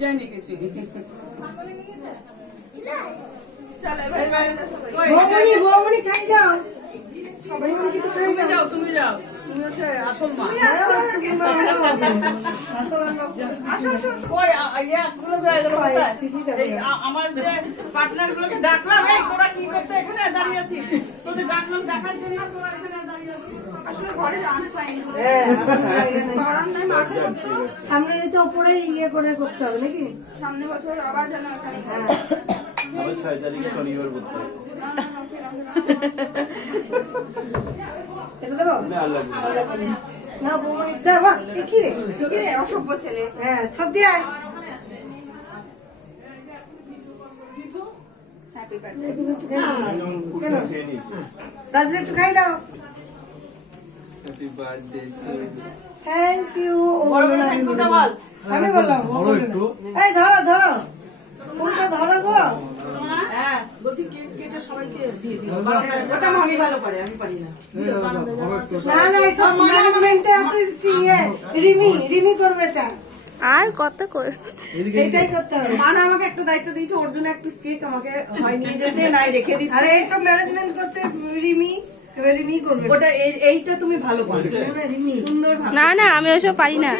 যায়নি কিছু। বৌমনি খাই যাও, তুমি যাও, তুমি যাও, তুমি হচ্ছে আসল মা। আমার যে পার্টনার গুলোকে ডাকলাম, এই তোরা কি করতে এখানে দাঁড়িয়ে আছিস? তোদের ডাকলাম দেখার জন্য, তোরা এখানে দাঁড়িয়ে আছিস। আসলে ঘরে চান্স পাইনি, সামনে নিতে উপরে ইয়ে করে করতে হবে নাকি? সামনে বছর আবার যেন এখানে আবার 6 তারিখে শনিবার করতে হবে। এটা দেবো না বৌমনি বাস। কি রে অসভ্য ছেলে। হ্যাঁ ছদ্দি আয়। Happy birthday. কেন রাজু একটু খাই দাও। Happy birthday to you. Thank you. আমি বললাম এই ধরো ফুলটা ধরো গো। হ্যাঁ, বলছি কেক কেটে সবাইকে দিয়ে দিও। ওটা মামি ভালো করে, আমি পারি না। না না সব ম্যানেজমেন্টে আছে রিমি করবে এটা। আর কত করে এটাই করতে হবে। মা না আমাকে একটা দায়িত্ব দিয়েছে, ওর জন্য এক পিস কেক আমাকে হয় নিয়ে যেতে, নাই রেখে দিতে। আরে এইসব ম্যানেজমেন্ট করছে রিমি, এবার রিমি করবে ওটা এইটা তুমি ভালো পারো, রিমি সুন্দর ভাবে। না না আমি ওসব পারি না।